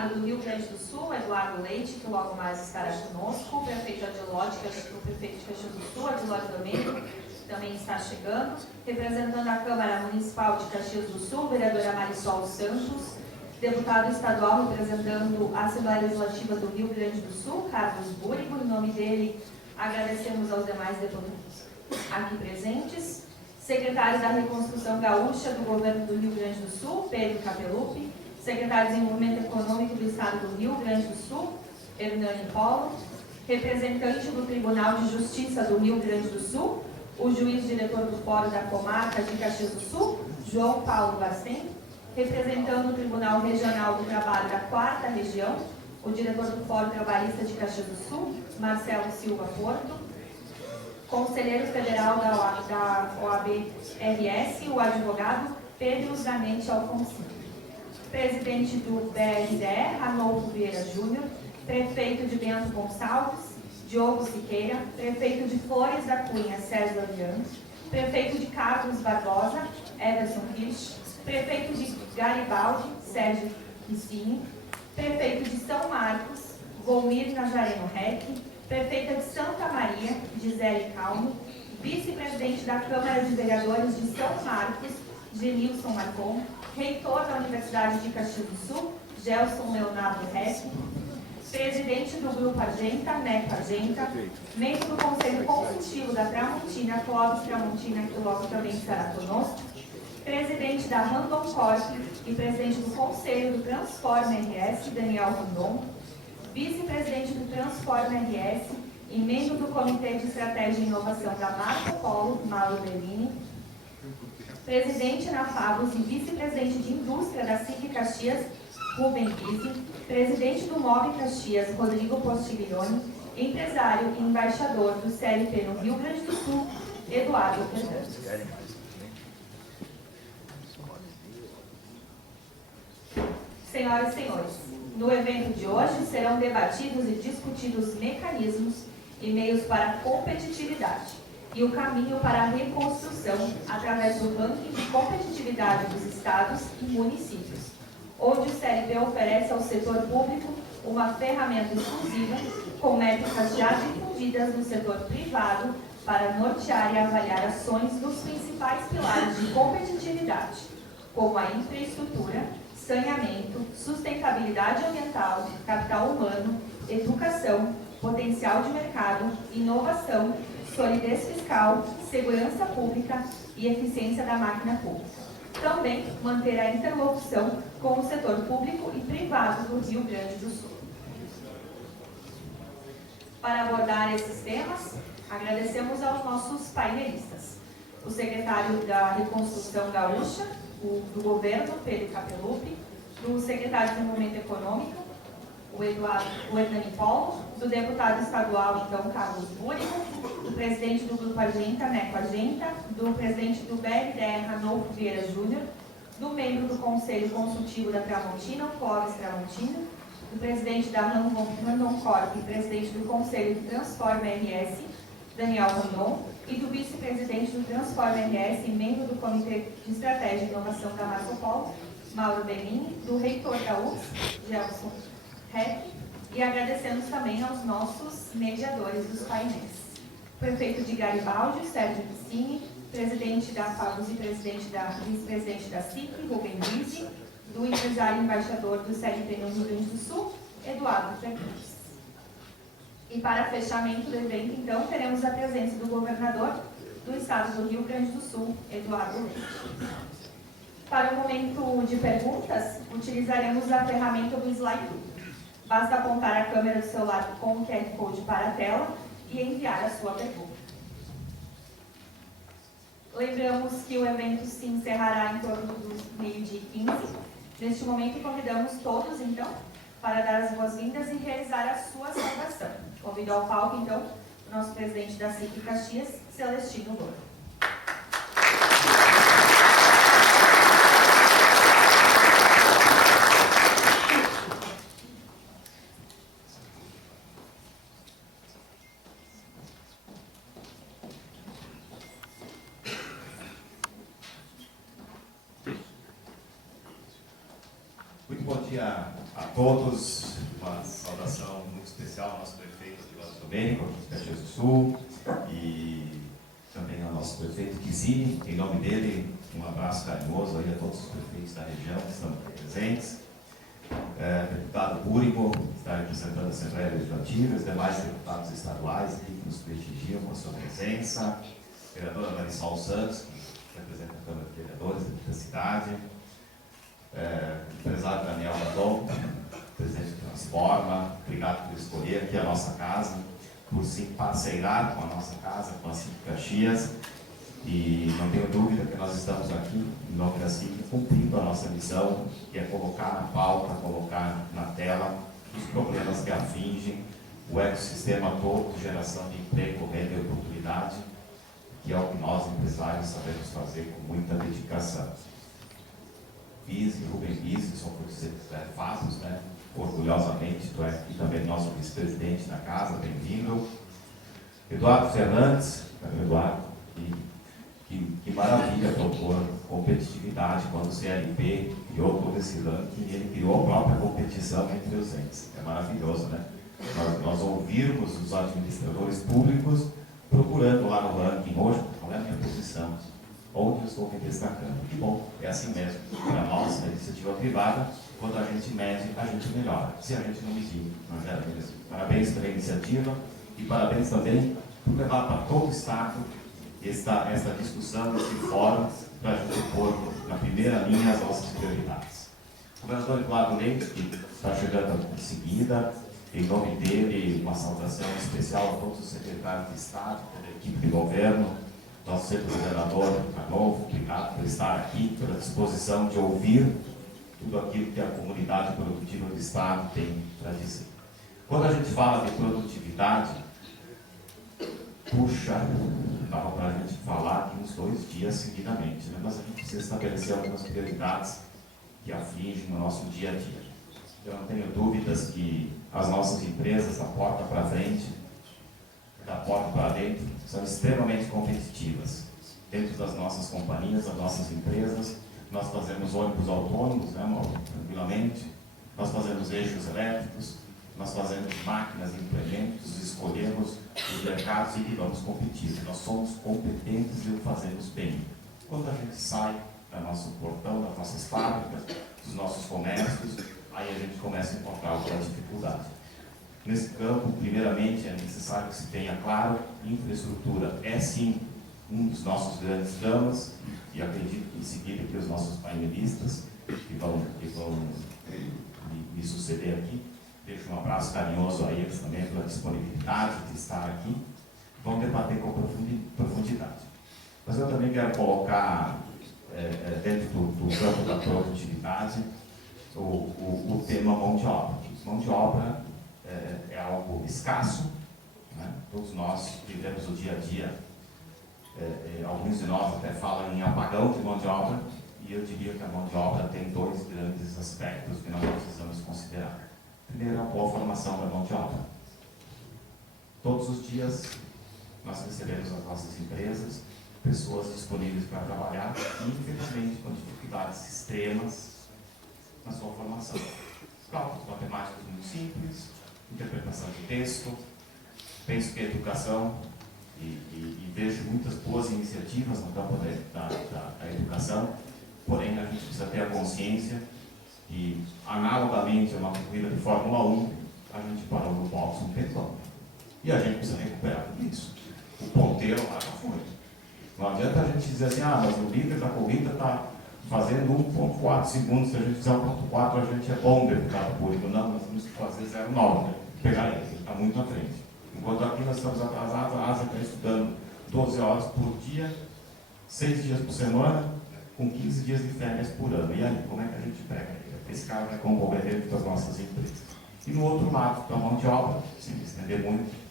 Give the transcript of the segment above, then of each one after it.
Estado do Rio Grande do Sul, Eduardo Leite, que logo mais estará conosco, o prefeito Adilóide, o prefeito de Caxias do Sul, Adilóide Domênico, também está chegando, representando a Câmara Municipal de Caxias do Sul, vereadora Marisol Santos, deputado estadual representando a Assembleia Legislativa do Rio Grande do Sul, Carlos Búrigo. Em nome dele, agradecemos aos demais deputados aqui presentes. Secretário da Reconstrução Gaúcha do Governo do Rio Grande do Sul, Pedro Capelupi. Secretário de Desenvolvimento Econômico do Estado do Rio Grande do Sul, Hernani Polo. Representante do Tribunal de Justiça do Rio Grande do Sul, o juiz diretor do Fórum da Comarca de Caxias do Sul, João Paulo Bastém. Representando o Tribunal Regional do Trabalho da 4ª Região, o diretor do Fórum Trabalhista de Caxias do Sul, Marcelo Silva Porto. Conselheiro Federal da OAB-RS, o advogado Pedro Zanetti Alfonso. Presidente do BRDE, Ranolfo Vieira Júnior. Prefeito de Bento Gonçalves, Diogo Siqueira. Prefeito de Flores da Cunha, César Lian. Prefeito de Carlos Barbosa, Everson Kirsch. Prefeito de Garibaldi, Sérgio Cristini. Prefeito de São Marcos, Volmir Nazareno Reck. Prefeita de Santa Maria, Gisele Calmo. Vice-presidente da Câmara de Vereadores de São Marcos, Genilson Marcon. Reitor da Universidade de Caxias do Sul, Gelson Leonardo Reck. Presidente do Grupo Argenta, Neto Argenta. Membro do Conselho Consultivo da Tramontina, Clóvis Tramontina, que logo também estará conosco. Presidente da Randon Corp e presidente do Conselho do Transforma RS, Daniel Randon. Vice-presidente do Transforma RS e membro do Comitê de Estratégia e Inovação da Marco Polo, Mauro Bellini. Presidente na Fabos e vice-presidente de Indústria da SIC Caxias, Rubem Guise. Presidente do MOB Caxias, Rodrigo Postiglione. Empresário e embaixador do CLT no Rio Grande do Sul, Eduardo Fernandes. Senhoras e senhores, no evento de hoje serão debatidos e discutidos mecanismos e meios para a competitividade e o caminho para a reconstrução através do ranking de competitividade dos estados e municípios, onde o CLP oferece ao setor público uma ferramenta exclusiva com métricas já difundidas no setor privado para nortear e avaliar ações dos principais pilares de competitividade, como a infraestrutura, saneamento, sustentabilidade ambiental, capital humano, educação, potencial de mercado, inovação, solidez fiscal, segurança pública e eficiência da máquina pública. Também manter a interlocução com o setor público e privado do Rio Grande do Sul. Para abordar esses temas, agradecemos aos nossos painelistas. O secretário da Reconstrução Gaúcha, do Governo, Pedro Capelupi, do secretário de Desenvolvimento Econômico, o Hernani Polo, do deputado estadual, então, Carlos Búrigo, do presidente do Grupo Argenta, Neto Argenta, do presidente do BRDE, Ranolfo Vieira Júnior, do membro do Conselho Consultivo da Tramontina, Clóvis Tramontina, do presidente da Randon Corp e presidente do Conselho do Transforma RS, Daniel Randon, e do vice-presidente do Transforma RS e membro do Comitê de Estratégia e Inovação da Marco Polo, Mauro Bellini, do reitor da UFS, Gelson Reck, e agradecemos também aos nossos mediadores dos painéis. Prefeito de Garibaldi, Sérgio Cristini, presidente da Fabos e vice-presidente da SIC, Rubem Guise, do empresário e embaixador do CLT no Rio Grande do Sul, Eduardo Fernandes. E para fechamento do evento, então, teremos a presença do governador do estado do Rio Grande do Sul, Eduardo Leite. Para o momento de perguntas, utilizaremos a ferramenta do Slido. Basta apontar a câmera do celular com o QR Code para a tela e enviar a sua pergunta. Lembramos que o evento se encerrará em torno dos 12h15. Neste momento, convidamos todos, então, para dar as boas-vindas e realizar a sua saudação. Convido ao palco, então, o nosso presidente da SIC Caxias, Celestino Louro. Muito bom dia a todos, uma saudação muito especial ao nosso prefeito Adilógio Domênico, aqui de Caxias do Sul, e também ao nosso prefeito Kizini. Em nome dele, um abraço carinhoso aí a todos os prefeitos da região que estão aqui presentes. Deputado Búrigo, que está representando a Assembleia Legislativa, os demais deputados estaduais aqui que nos prestigiam com a sua presença, vereadora Marisol Santos, que representa a Câmara de Vereadores da cidade, empresário Daniel Badon, presidente do Transforma, obrigado por escolher aqui a nossa casa, por se parceirar com a nossa casa, com a CIC Caxias, e não tenho dúvida que nós estamos aqui, em nome da CIC, cumprindo a nossa missão, que é colocar na pauta, colocar na tela os problemas que afligem o ecossistema todo de geração de emprego, renda e oportunidade, que é o que nós, empresários, sabemos fazer com muita dedicação. Bise, Rubem Bise, são fatos, né? Orgulhosamente, tu és aqui também nosso vice-presidente da casa, bem-vindo. Eduardo Fernandes, Eduardo, que maravilha propor competitividade quando o CLP criou todo esse ranking e ele criou a própria competição entre os entes. É maravilhoso, né? Nós ouvirmos os administradores públicos procurando lá no ranking hoje, qual é a minha posição, onde eu estou me destacando. Que bom, é assim mesmo. Para nós, na iniciativa privada, quando a gente mede, a gente melhora. Se a gente não medir, não gera mesmo. Parabéns pela iniciativa e parabéns também por levar para todo o Estado esta discussão, esse fórum, para a gente pôr na primeira linha as nossas prioridades. O governador Eduardo Leite, que está chegando em seguida, em nome dele, uma saudação especial a todos os secretários de Estado, toda a equipe de governo, nosso secretário Novo, obrigado por estar aqui, pela disposição de ouvir tudo aquilo que a comunidade produtiva do Estado tem para dizer. Quando a gente fala de produtividade, puxa, dava para a gente falar aqui uns 2 dias seguidamente, né? Mas a gente precisa estabelecer algumas prioridades que afligem o nosso dia a dia. Eu não tenho dúvidas que as nossas empresas, da porta para frente, da porta para dentro, são extremamente competitivas. Dentro das nossas companhias, das nossas empresas, nós fazemos ônibus autônomos, né, tranquilamente, nós fazemos eixos elétricos, nós fazemos máquinas e implementos, escolhemos os mercados e vamos competir. Nós somos competentes e o fazemos bem. Quando a gente sai do nosso portão, das nossas fábricas, dos nossos comércios, aí a gente começa a encontrar alguma dificuldade. Nesse campo, primeiramente, é necessário que se tenha claro, infraestrutura é sim um dos nossos grandes dramas, e acredito que em seguida que os nossos painelistas que vão me suceder aqui, deixo um abraço carinhoso a eles também pela disponibilidade de estar aqui, vão debater com profundidade. Mas eu também quero colocar dentro do campo da produtividade o tema mão de obra. Mão de obra é algo escasso, né? Todos nós vivemos o dia a dia, alguns de nós até falam em apagão de mão de obra, e eu diria que a mão de obra tem 2 grandes aspectos que nós precisamos considerar. Primeiro, a boa formação da mão de obra. Todos os dias nós recebemos as nossas empresas pessoas disponíveis para trabalhar, infelizmente com dificuldades extremas na sua formação. Cálculos matemáticos muito simples, interpretação de texto. Penso que a educação, e vejo muitas boas iniciativas no campo da educação, porém a gente precisa ter a consciência que, analogamente a uma corrida de Fórmula 1, a gente parou no box um tempão. E a gente precisa recuperar tudo isso. O ponteiro lá já foi. Não adianta a gente dizer assim, mas o líder da corrida está fazendo 1,4 segundos, se a gente fizer 1,4 a gente é bom, deputado público. Não, nós temos que fazer 0,9, né? Pegar ele está muito à frente. Enquanto aqui nós estamos atrasados, a ASA está estudando 12 horas por dia, 6 dias por semana, com 15 dias de férias por ano. E aí, como é que a gente pega ele? Esse cara vai concorrer dentro das nossas empresas. E no outro lado, da mão de obra, sem me estender muito,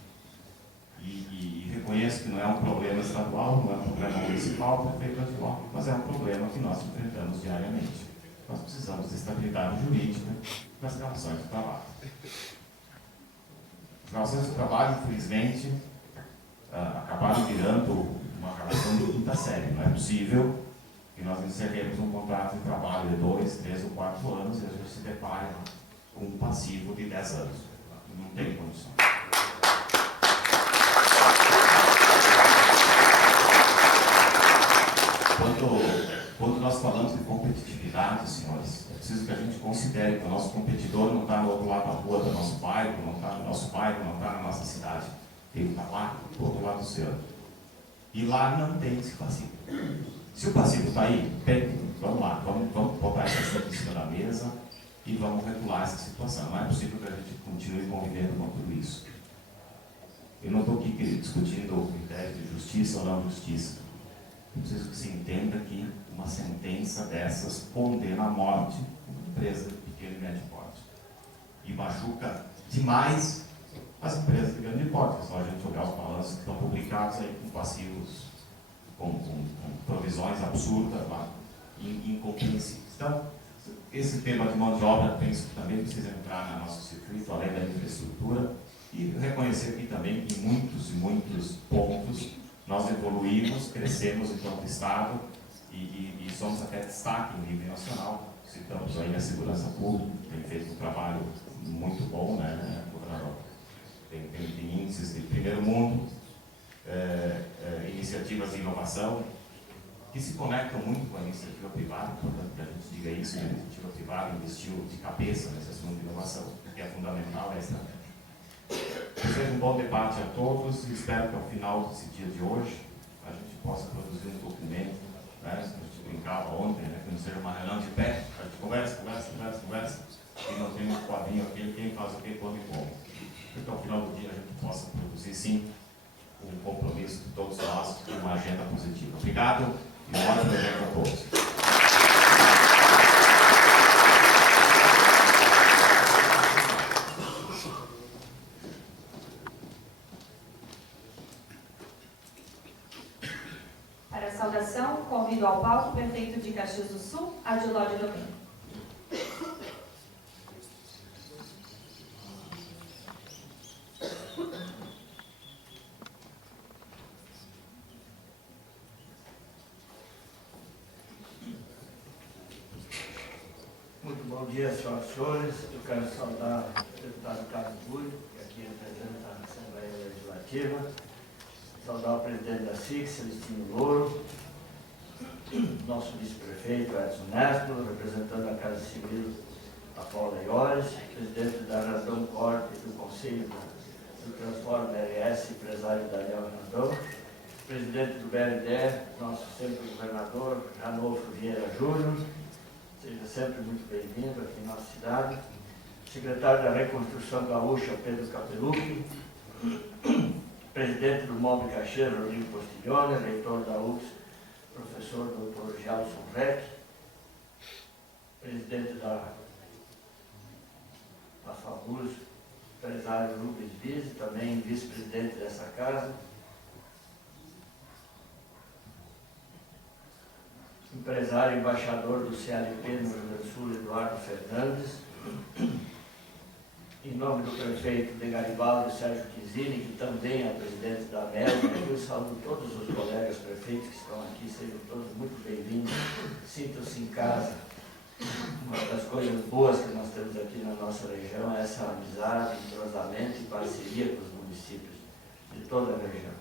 e reconheço que não é um problema estadual, não é um problema municipal, prefeito atual, mas é um problema que nós enfrentamos diariamente. Nós precisamos de estabilidade jurídica nas relações de trabalho. As relações de trabalho, infelizmente, acabaram virando uma relação de quinta série. Não é possível que nós encerremos um contrato de trabalho de 2, 3 ou 4 anos e a gente se depare com um passivo de 10 anos. Não tem condição. Quando nós falamos de competitividade, senhores, é preciso que a gente considere que o nosso competidor não está no outro lado da rua do nosso bairro, não está no nosso bairro, não está na nossa cidade. Ele está lá, do outro lado do oceano. E lá não tem esse passivo. Se o passivo está aí, vamos lá, vamos botar essa situação em cima da mesa e vamos regular essa situação. Não é possível que a gente continue convivendo com tudo isso. Eu não estou aqui discutindo o critério de justiça ou não justiça. Eu preciso que se entenda que uma sentença dessas condena à morte uma empresa de pequeno e médio porte. E machuca demais as empresas de grande porte. É só a gente olhar os balanços que estão publicados aí com passivos, com provisões absurdas lá, incompreensíveis. Então, esse tema de mão de obra, penso que também precisa entrar no nosso circuito, além da infraestrutura, e reconhecer aqui também que em muitos pontos nós evoluímos, crescemos enquanto Estado e somos até destaque em nível nacional. Citamos aí a segurança pública, tem feito um trabalho muito bom, né, governador? Tem índices de primeiro mundo, iniciativas de inovação, que se conectam muito com a iniciativa privada, portanto, que a gente diga isso, que a iniciativa privada investiu de cabeça nesse assunto de inovação, que é fundamental, é estratégia. Seja um bom debate a todos e espero que ao final desse dia de hoje a gente possa produzir um documento, né? A gente brincava ontem, né? Que não seja uma reunião de pé, a gente conversa e não tem um quadrinho aqui, quem faz o que, quando e como. Então ao final do dia a gente possa produzir sim um compromisso de todos nós e uma agenda positiva. Obrigado e um ótimo evento a todos. Para a saudação, convido ao palco o prefeito de Caxias do Sul, Adilóide Domingo. Muito bom dia, senhoras e senhores. Eu quero saudar o deputado Carlos Bui, que aqui representa a Assembleia Legislativa. Saudar o presidente da SIC, Celestino Louro, nosso vice-prefeito Edson Nespolo, representando a Casa Civil, a Paula Iores, presidente da Randon Corp do Conselho do Transforma RS, empresário Daniel Randon, presidente do BRD, nosso sempre governador, Ranolfo Vieira Júnior, seja sempre muito bem-vindo aqui em nossa cidade, secretário da Reconstrução Gaúcha, Pedro Capelucci, presidente do MOB Caxias, Rodrigo Postiglione, reitor da UFS, professor Dr. Gelson Reck, presidente da FABUS, empresário Rubens Vise, também vice-presidente dessa casa, empresário e embaixador do CLP no Rio Grande do Sul, Eduardo Fernandes, em nome do prefeito de Garibaldi, Sérgio Quizini, que também é presidente da América, eu saúdo todos os colegas prefeitos que estão aqui, sejam todos muito bem-vindos, sintam-se em casa. Uma das coisas boas que nós temos aqui na nossa região é essa amizade, entrosamento e parceria com os municípios de toda a região.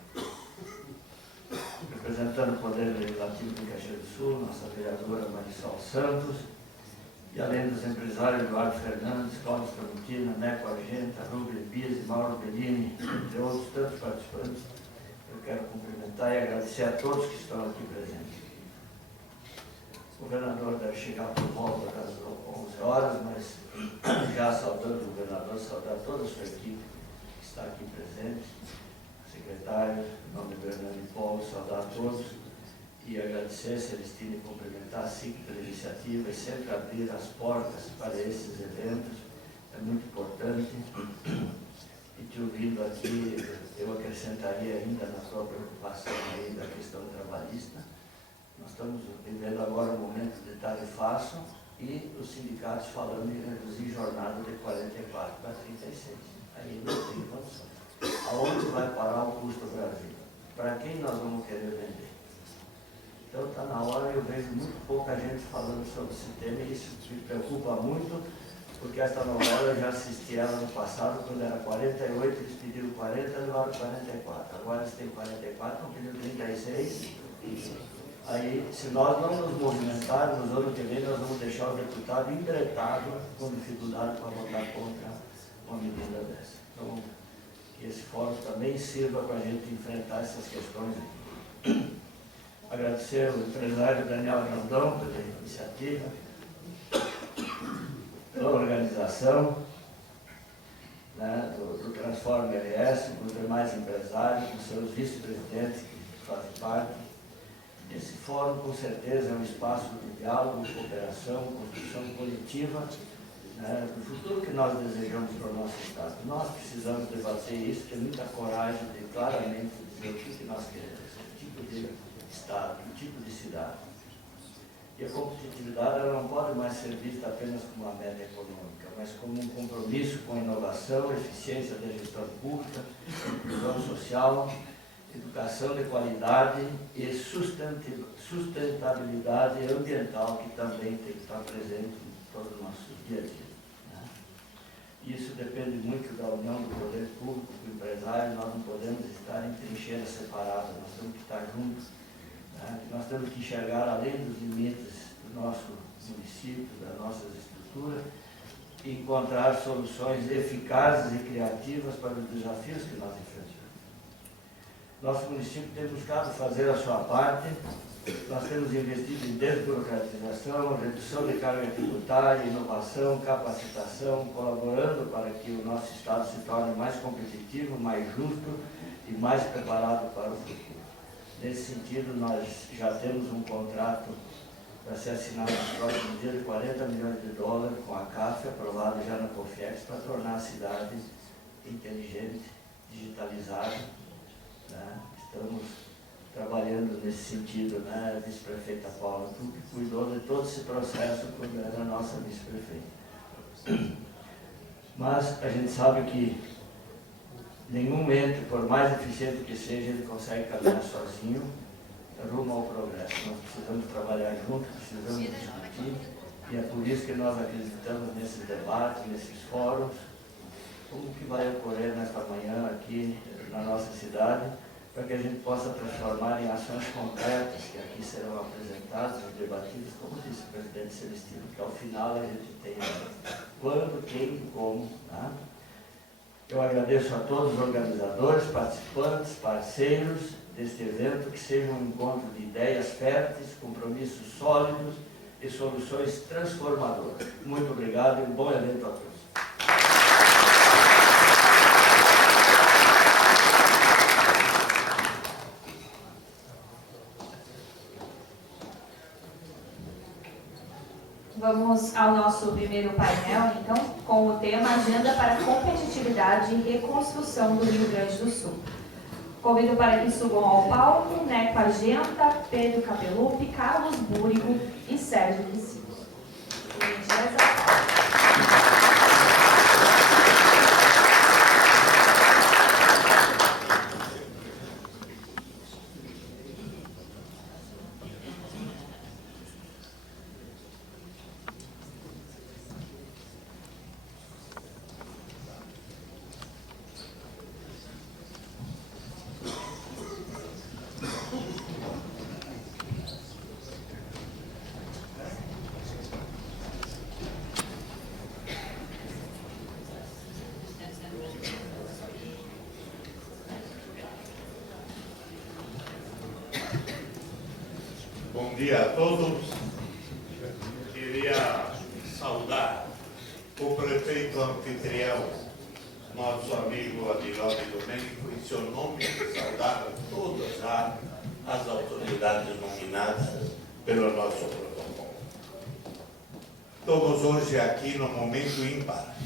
Representando o Poder Legislativo de Caxias do Sul, nossa vereadora Marisol Santos, e além dos empresários Eduardo Fernandes, Cláudio Tramontina, Neco Argenta, Rubens Bias, Mauro Bellini, entre outros tantos participantes, eu quero cumprimentar e agradecer a todos que estão aqui presentes. O governador deve chegar por volta das 11 horas, mas já saudando o governador, saudar toda a sua equipe que está aqui presente, secretário, em nome do Hernani Paulo, saudar a todos e agradecer, Celestino, e cumprimentar a SIC pela iniciativa e sempre abrir as portas para esses eventos, é muito importante. E te ouvindo aqui, eu acrescentaria ainda na sua preocupação aí da questão trabalhista. Nós estamos vivendo agora um momento de tarifaço e os sindicatos falando em reduzir jornada de 44 para 36. Aí não tem condições. Aonde vai parar o custo do Brasil? Para quem nós vamos querer vender? Então está na hora, eu vejo muito pouca gente falando sobre esse tema e isso me preocupa muito, porque esta novela eu já assisti ela no passado, quando era 48, eles pediram 40, levaram 44. Agora eles têm 44, não pediram 36. Aí, se nós não nos movimentarmos, no ano que vem, nós vamos deixar o deputado entretado com dificuldade para votar contra uma medida dessa. Então, que esse fórum também sirva para a gente enfrentar essas questões. Agradecer ao empresário Daniel Grandão pela iniciativa, pela organização, né, do Transforma LS, com os demais empresários, com seus vice-presidentes que fazem parte. Esse fórum, com certeza, é um espaço de diálogo, cooperação, construção coletiva, né, do futuro que nós desejamos para o nosso Estado. Nós precisamos debater isso, ter muita coragem de claramente dizer o que nós queremos, que tipo de Estado, que tipo de cidade. E a competitividade ela não pode mais ser vista apenas como uma meta econômica, mas como um compromisso com a inovação, eficiência da gestão pública, inclusão social, educação de qualidade e sustentabilidade ambiental, que também tem que estar presente em todo o nosso dia a dia. Né? Isso depende muito da união do poder público com o empresário. Nós não podemos estar em trincheiras separadas, nós temos que estar juntos. Né? Nós temos que enxergar além dos limites do nosso município, das nossas estruturas, e encontrar soluções eficazes e criativas para os desafios que nós enfrentamos. Nosso município tem buscado fazer a sua parte. Nós temos investido em desburocratização, redução de carga tributária, inovação, capacitação, colaborando para que o nosso Estado se torne mais competitivo, mais justo e mais preparado para o futuro. Nesse sentido, nós já temos um contrato para ser assinado nos próximos dias de 40 milhões de dólares com a CAF, aprovado já na COFEX, para tornar a cidade inteligente, digitalizada. Né? Estamos trabalhando nesse sentido, né? A vice-prefeita Paula, tu que cuidou de todo esse processo quando era a nossa vice-prefeita. Mas a gente sabe que nenhum ente, por mais eficiente que seja, ele consegue caminhar sozinho rumo ao progresso. Nós precisamos trabalhar juntos, precisamos discutir, e é por isso que nós acreditamos nesses debates, nesses fóruns, como que vai ocorrer nesta manhã aqui na nossa cidade, para que a gente possa transformar em ações concretas que aqui serão apresentadas e debatidas, como disse o presidente Celestino, que ao final a gente tenha quando, quem e como. Tá? Eu agradeço a todos os organizadores, participantes, parceiros deste evento, que seja um encontro de ideias férteis, compromissos sólidos e soluções transformadoras. Muito obrigado e um bom evento a todos. Vamos ao nosso primeiro painel, então, com o tema Agenda para a Competitividade e Reconstrução do Rio Grande do Sul. Convido para que subam ao palco Neco Agenda, Pedro Capelupi, Carlos Búrigo e Sérgio Quissi. Bom dia a todos. Queria saudar o prefeito anfitrião, nosso amigo Adilone Domênico, em seu nome, saudar todas as autoridades nominadas pelo nosso protocolo. Estamos hoje aqui no momento ímpar,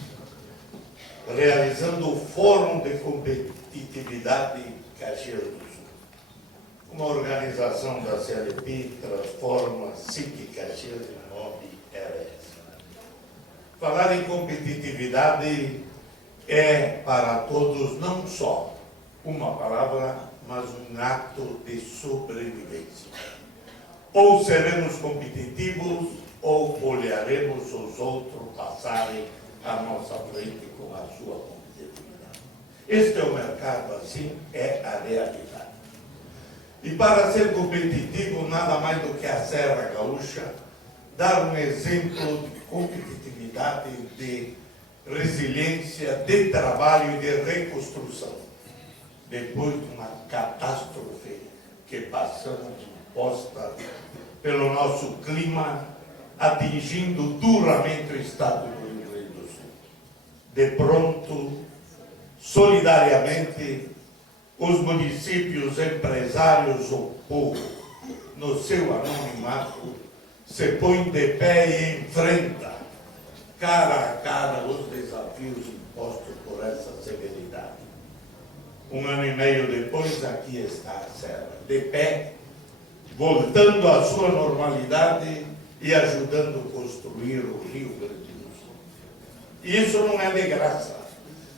realizando o Fórum de Competitividade Caxias do Sul. Uma organização da CLP, Transforma, SIC, Caxias e Mob RS. Falar em competitividade é para todos não só uma palavra, mas um ato de sobrevivência. Ou seremos competitivos, ou olharemos os outros passarem à nossa frente com a sua competitividade. Este é o mercado, assim é a realidade. E para ser competitivo, nada mais do que a Serra Gaúcha, dar um exemplo de competitividade, de resiliência, de trabalho e de reconstrução. Depois de uma catástrofe que passamos imposta pelo nosso clima, atingindo duramente o estado do Rio Grande do Sul. De pronto, solidariamente, os municípios, empresários, o povo, no seu anonimato, se põe de pé e enfrenta, cara a cara, os desafios impostos por essa severidade. 1 ano e meio depois, aqui está a Serra, de pé, voltando à sua normalidade e ajudando a construir o Rio Grande do Sul. E isso não é de graça.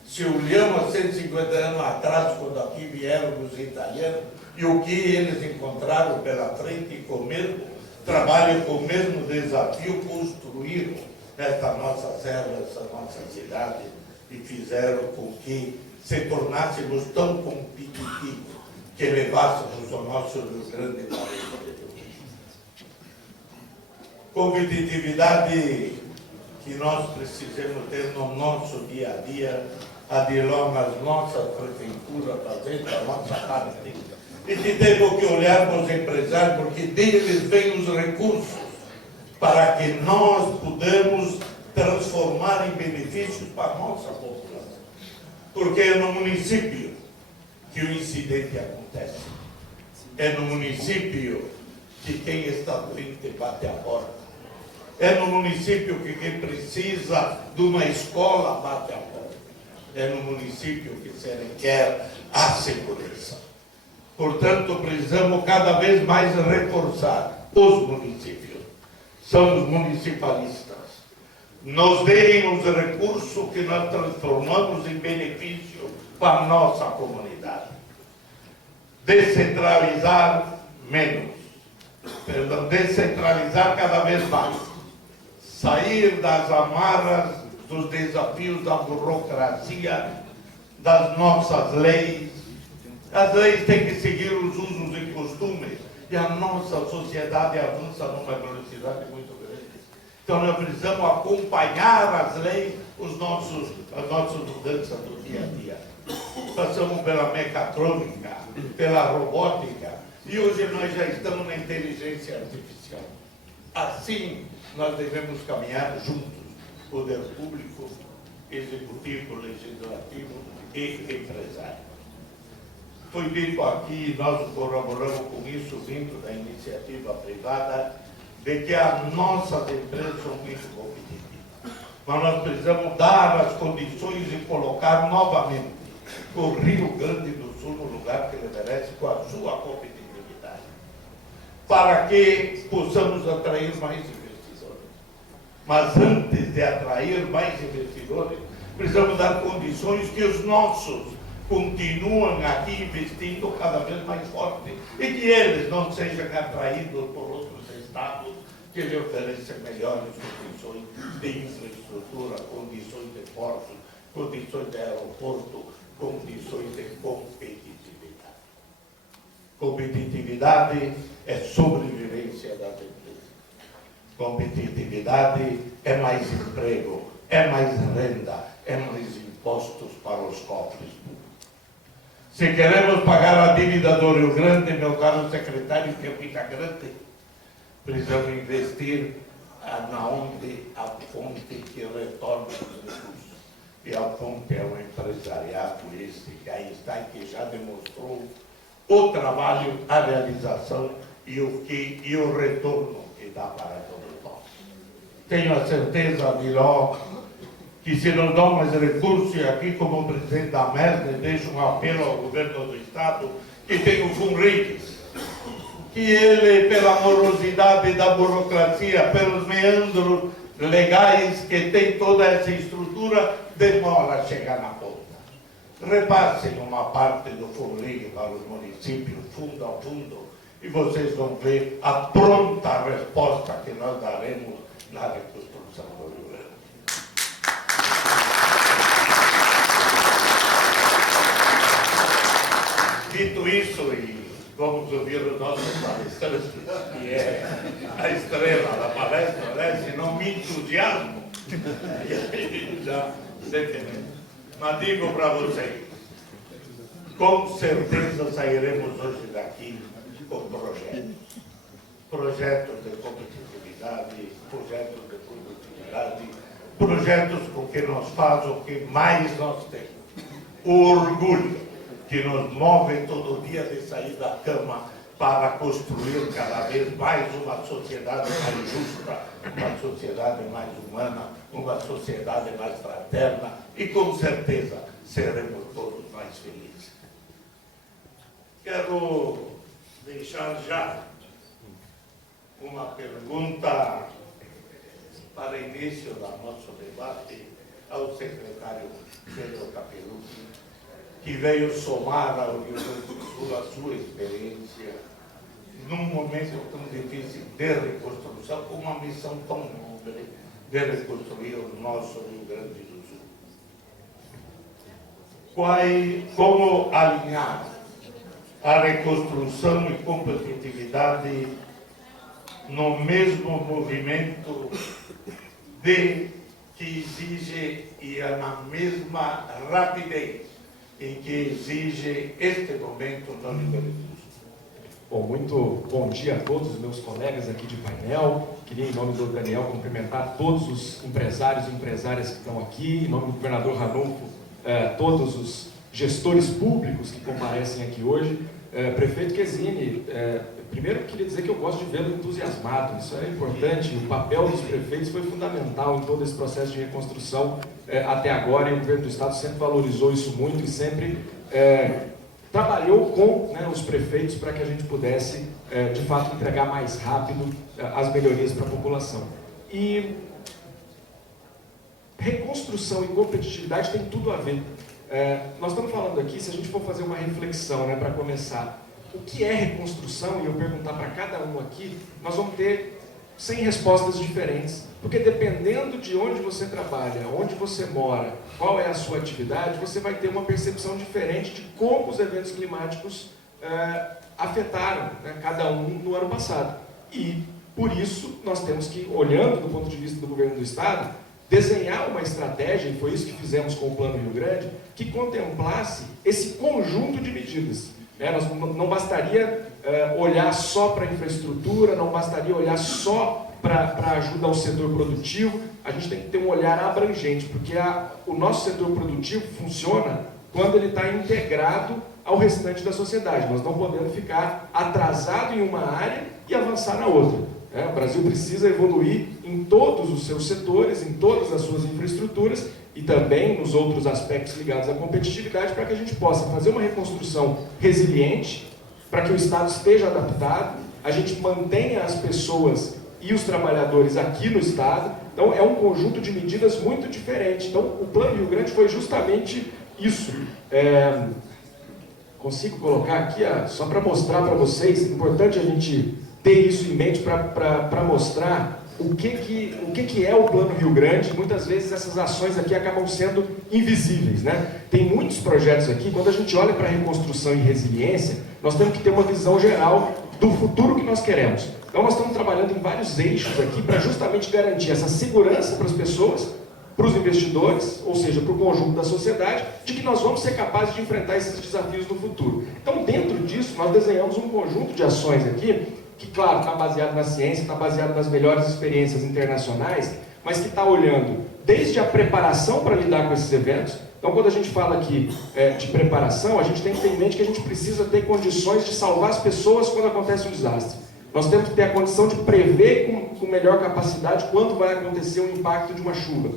Se olhamos 150 anos atrás, quando aqui vieram os italianos, e o que eles encontraram pela frente com o mesmo trabalho, com o mesmo desafio, construíram esta nossa serra, essa nossa cidade, e fizeram com que se tornássemos tão competitivos que levássemos o nosso Rio Grande para frente. Competitividade que nós precisamos ter no nosso dia a dia, Adiló, nas nossas prefeituras, fazendo a nossa parte. E que temos que olhar para os empresários, porque deles vêm os recursos para que nós podamos transformar em benefícios para a nossa população. Porque é no município que o incidente acontece. É no município que quem está doente bate a porta. É no município que quem precisa de uma escola bate a porta. É no município que se requer a segurança. Portanto, precisamos cada vez mais reforçar os municípios. São os municipalistas. Nos deem os recursos que nós transformamos em benefício para a nossa comunidade. Descentralizar menos. Perdão, descentralizar cada vez mais. Sair das amarras dos desafios da burocracia, das nossas leis. As leis têm que seguir os usos e costumes, e a nossa sociedade avança numa velocidade muito grande. Então nós precisamos acompanhar as leis, as nossas mudanças do dia a dia. Passamos pela mecatrônica, pela robótica, e hoje nós já estamos na inteligência artificial. Assim, nós devemos caminhar juntos, poder público, executivo, legislativo e empresário. Foi dito aqui, nós colaboramos com isso, vindo da iniciativa privada, de que as nossas empresas são muito competitivas. Mas nós precisamos dar as condições e colocar novamente o Rio Grande do Sul no lugar que ele merece, com a sua competitividade, para que possamos atrair mais investidores. Mas antes de atrair mais investidores, precisamos dar condições que os nossos continuam aqui investindo cada vez mais forte e que eles não sejam atraídos por outros estados que lhe oferecem melhores condições de infraestrutura, condições de portos, condições de aeroporto, condições de competitividade. Competitividade é sobrevivência das empresas. Competitividade é mais emprego, é mais renda, é mais impostos para os cofres públicos. Se queremos pagar a dívida do Rio Grande, meu caro secretário, que é muito grande, precisamos investir na onde a fonte que retorna os recursos. E a fonte é o empresariado esse que aí está e que já demonstrou o trabalho, a realização e o retorno que dá para todos nós. Tenho a certeza, Adiló, que se nos dão mais recursos, e aqui como presidente da MESD, deixo um apelo ao governo do Estado, que tem o FUNRIC, que ele, pela morosidade da burocracia, pelos meandros legais que tem toda essa estrutura, demora a chegar na ponta. Repassem uma parte do FUNRIC para os municípios, fundo a fundo, e vocês vão ver a pronta resposta que nós daremos na reconstrução do Rio Grande. Dito isso, e vamos ouvir o nosso palestrante, que é a estrela da palestra, né? Se não me entusiasmo, e aí já defendemos. Mas digo para vocês, com certeza sairemos hoje daqui com projetos. Projetos de competitividade, projetos de produtividade, projetos com que nos faz o que mais nós temos. O orgulho que nos move todo dia de sair da cama para construir cada vez mais uma sociedade mais justa, uma sociedade mais humana, uma sociedade mais fraterna e, com certeza, seremos todos mais felizes. Quero deixar já uma pergunta para início do nosso debate ao secretário Pedro Capelucci, que veio somar ao Rio Grande do Sul a sua experiência num momento tão difícil de reconstrução, com uma missão tão nobre de reconstruir o nosso Rio Grande do Sul. Como alinhar a reconstrução e competitividade no mesmo movimento que exige e é na mesma rapidez em que exige este momento no Rio Grande do Sul. Bom, muito bom dia a todos os meus colegas aqui de painel. Queria, em nome do Daniel, cumprimentar todos os empresários e empresárias que estão aqui, em nome do governador Ranulfo, todos os gestores públicos que comparecem aqui hoje. Prefeito Quesini, primeiro eu queria dizer que eu gosto de vê-lo entusiasmado, isso é importante, o papel dos prefeitos foi fundamental em todo esse processo de reconstrução até agora, e o governo do estado sempre valorizou isso muito e sempre trabalhou com os prefeitos para que a gente pudesse, de fato, entregar mais rápido as melhorias para a população. E reconstrução e competitividade tem tudo a ver. Nós estamos falando aqui, se a gente for fazer uma reflexão, para começar, o que é reconstrução, e eu perguntar para cada um aqui, nós vamos ter 100 respostas diferentes, porque dependendo de onde você trabalha, onde você mora, qual é a sua atividade, você vai ter uma percepção diferente de como os eventos climáticos afetaram cada um no ano passado. E, por isso, nós temos que, olhando do ponto de vista do governo do estado, desenhar uma estratégia, e foi isso que fizemos com o Plano Rio Grande, que contemplasse esse conjunto de medidas. Não bastaria olhar só para a infraestrutura, não bastaria olhar só para ajuda ao setor produtivo, a gente tem que ter um olhar abrangente, porque o nosso setor produtivo funciona quando ele está integrado ao restante da sociedade. Nós não podemos ficar atrasado em uma área e avançar na outra. O Brasil precisa evoluir em todos os seus setores, em todas as suas infraestruturas e também nos outros aspectos ligados à competitividade, para que a gente possa fazer uma reconstrução resiliente, para que o Estado esteja adaptado, a gente mantenha as pessoas e os trabalhadores aqui no Estado. Então, é um conjunto de medidas muito diferente. Então, o Plano Rio Grande foi justamente isso. Consigo colocar aqui, só para mostrar para vocês, é importante a gente ter isso em mente para mostrar o que é o Plano Rio Grande. Muitas vezes essas ações aqui acabam sendo invisíveis, Tem muitos projetos aqui, quando a gente olha para a reconstrução e resiliência, nós temos que ter uma visão geral do futuro que nós queremos. Então nós estamos trabalhando em vários eixos aqui para justamente garantir essa segurança para as pessoas, para os investidores, ou seja, para o conjunto da sociedade, de que nós vamos ser capazes de enfrentar esses desafios no futuro. Então, dentro disso, nós desenhamos um conjunto de ações aqui, que, claro, está baseado na ciência, está baseado nas melhores experiências internacionais, mas que está olhando desde a preparação para lidar com esses eventos. Então, quando a gente fala aqui de preparação, a gente tem que ter em mente que a gente precisa ter condições de salvar as pessoas quando acontece um desastre. Nós temos que ter a condição de prever com melhor capacidade quando vai acontecer um impacto de uma chuva.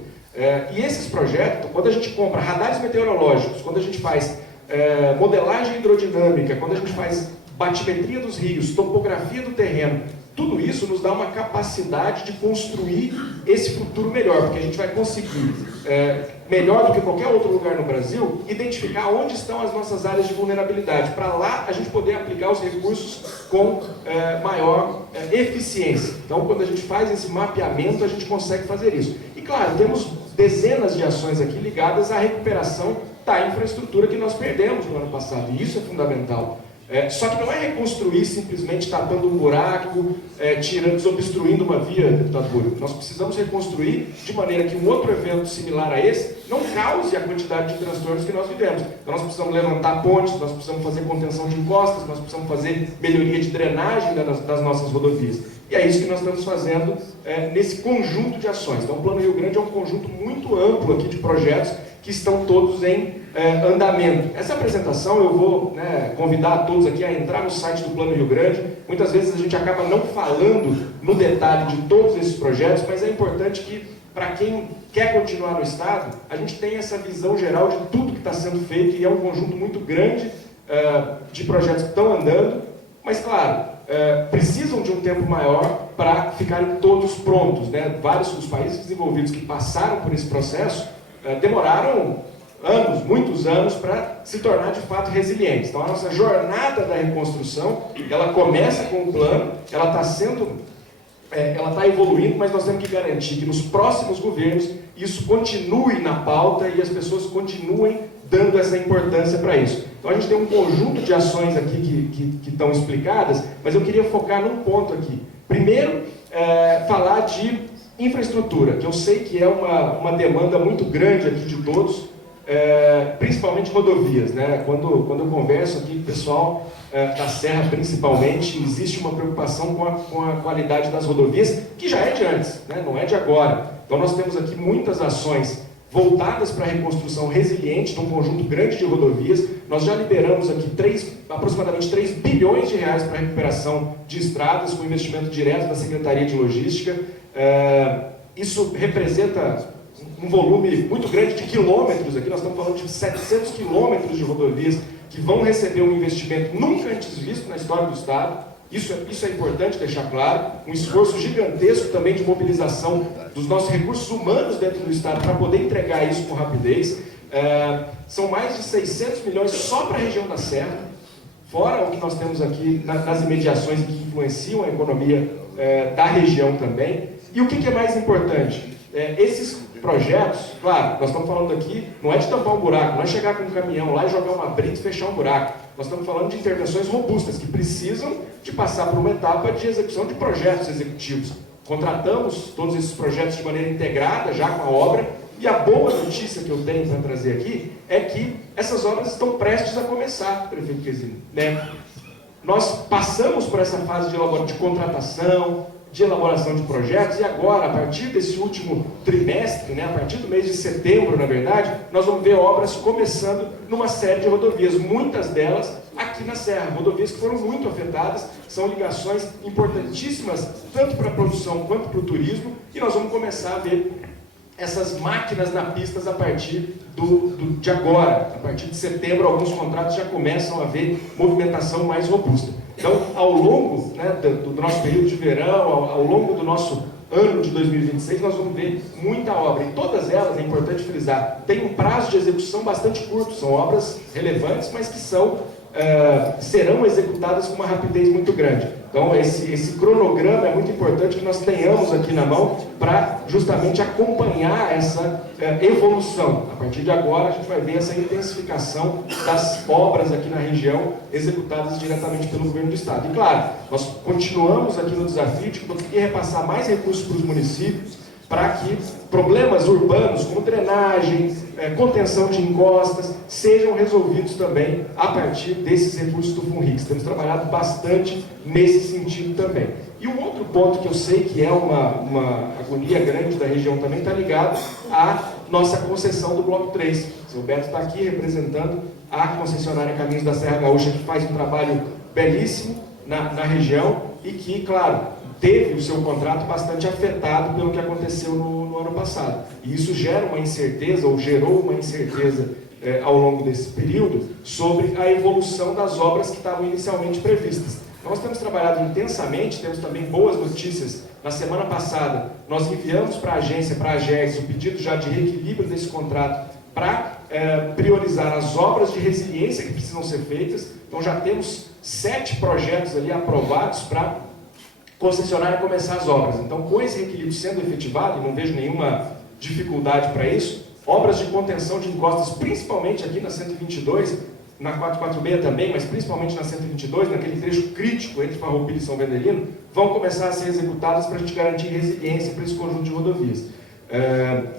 E esses projetos, quando a gente compra radares meteorológicos, quando a gente faz modelagem hidrodinâmica, quando a gente faz batimetria dos rios, topografia do terreno, tudo isso nos dá uma capacidade de construir esse futuro melhor, porque a gente vai conseguir, melhor do que qualquer outro lugar no Brasil, identificar onde estão as nossas áreas de vulnerabilidade, para lá a gente poder aplicar os recursos com maior eficiência. Então, quando a gente faz esse mapeamento, a gente consegue fazer isso. E, claro, temos dezenas de ações aqui ligadas à recuperação da infraestrutura que nós perdemos no ano passado, e isso é fundamental. Só que não é reconstruir simplesmente tapando um buraco, desobstruindo uma via, deputado Búrio. Nós precisamos reconstruir de maneira que um outro evento similar a esse não cause a quantidade de transtornos que nós vivemos. Então nós precisamos levantar pontes, nós precisamos fazer contenção de encostas, nós precisamos fazer melhoria de drenagem das nossas rodovias. E é isso que nós estamos fazendo nesse conjunto de ações. Então o Plano Rio Grande é um conjunto muito amplo aqui de projetos que estão todos em andamento. Essa apresentação eu vou convidar a todos aqui a entrar no site do Plano Rio Grande. Muitas vezes a gente acaba não falando no detalhe de todos esses projetos, mas é importante que, para quem quer continuar no Estado, a gente tenha essa visão geral de tudo que está sendo feito, e é um conjunto muito grande de projetos que estão andando, mas, claro, precisam de um tempo maior para ficarem todos prontos. Vários dos países desenvolvidos que passaram por esse processo demoraram anos, muitos anos, para se tornar de fato resilientes. Então a nossa jornada da reconstrução, ela começa com um plano, ela está evoluindo, mas nós temos que garantir que nos próximos governos isso continue na pauta e as pessoas continuem dando essa importância para isso. Então a gente tem um conjunto de ações aqui que estão explicadas, mas eu queria focar num ponto aqui. Primeiro, falar de infraestrutura, que eu sei que é uma demanda muito grande aqui de todos, principalmente rodovias. Quando eu converso aqui com o pessoal da Serra, principalmente, existe uma preocupação com a qualidade das rodovias, que já é de antes, não é de agora. Então nós temos aqui muitas ações voltadas para a reconstrução resiliente de um conjunto grande de rodovias. Nós já liberamos aqui aproximadamente 3 bilhões de reais para a recuperação de estradas, com investimento direto da Secretaria de Logística. Isso representa um volume muito grande de quilômetros. Aqui nós estamos falando de 700 quilômetros de rodovias que vão receber um investimento nunca antes visto na história do Estado. Isso é importante deixar claro. Um esforço gigantesco também de mobilização dos nossos recursos humanos dentro do Estado para poder entregar isso com rapidez. São mais de 600 milhões só para a região da Serra, fora o que nós temos aqui nas imediações que influenciam a economia da região também. E o que é mais importante? Esses projetos, claro, nós estamos falando aqui, não é de tampar um buraco, não é chegar com um caminhão lá e jogar uma brita e fechar um buraco. Nós estamos falando de intervenções robustas, que precisam de passar por uma etapa de execução de projetos executivos. Contratamos todos esses projetos de maneira integrada, já com a obra, e a boa notícia que eu tenho para trazer aqui é que essas obras estão prestes a começar, prefeito Quesini. Nós passamos por essa fase de contratação, de elaboração de projetos, e agora, a partir desse último trimestre, a partir do mês de setembro, na verdade, nós vamos ver obras começando numa série de rodovias, muitas delas aqui na Serra, rodovias que foram muito afetadas, são ligações importantíssimas, tanto para a produção quanto para o turismo, e nós vamos começar a ver essas máquinas na pista a partir de agora. A partir de setembro, alguns contratos já começam a ver movimentação mais robusta. Então, ao longo do nosso período de verão, ao longo do nosso ano de 2026, nós vamos ver muita obra. E todas elas, é importante frisar, têm um prazo de execução bastante curto. São obras relevantes, mas que serão executadas com uma rapidez muito grande. Então, esse cronograma é muito importante que nós tenhamos aqui na mão para justamente acompanhar essa evolução. A partir de agora, a gente vai ver essa intensificação das obras aqui na região, executadas diretamente pelo governo do Estado. E, claro, nós continuamos aqui no desafio de conseguir repassar mais recursos para os municípios, para que problemas urbanos, como drenagem, contenção de encostas, sejam resolvidos também a partir desses recursos do FUNRIX. Temos trabalhado bastante nesse sentido também. E um outro ponto que eu sei que é uma agonia grande da região também está ligado à nossa concessão do Bloco 3. O seu Beto está aqui representando a concessionária Caminhos da Serra Gaúcha, que faz um trabalho belíssimo na região e que, claro, teve o seu contrato bastante afetado pelo que aconteceu no ano passado. E isso gera uma incerteza, ou gerou uma incerteza ao longo desse período, sobre a evolução das obras que estavam inicialmente previstas. Nós temos trabalhado intensamente, temos também boas notícias. Na semana passada, nós enviamos para a agência, para a AGERGS, o pedido já de reequilíbrio desse contrato para priorizar as obras de resiliência que precisam ser feitas. Então já temos 7 projetos ali aprovados para concessionária começar as obras. Então, com esse reequilíbrio sendo efetivado, e não vejo nenhuma dificuldade para isso, obras de contenção de encostas, principalmente aqui na 122, na 446 também, mas principalmente na 122, naquele trecho crítico entre Farroupilha e São Vendelino, vão começar a ser executadas para a gente garantir resiliência para esse conjunto de rodovias.